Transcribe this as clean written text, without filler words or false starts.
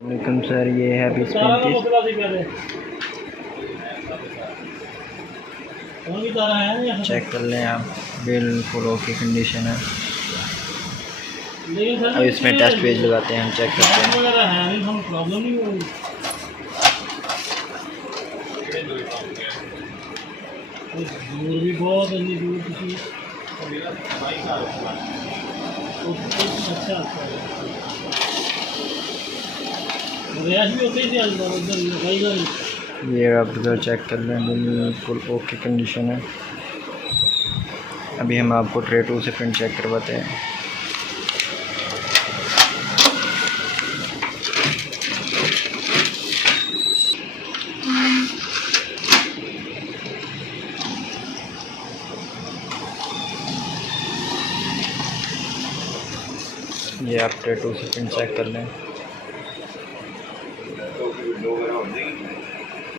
Welcome sir, ये है 20-35। Check कर लें आप, बिल्कुल ओके कंडीशन है। अब इसमें टेस्ट पेज लगाते हैं, हम चेक करते हैं। भी बहुत अच्छा ये आप उधर चेक कर लें, बिल्कुल ओके कंडीशन है। अभी हम आपको ट्रे 2 से प्रिंट चेक करवाते हैं। ये आप ट्रे 2 से प्रिंट चेक कर लें।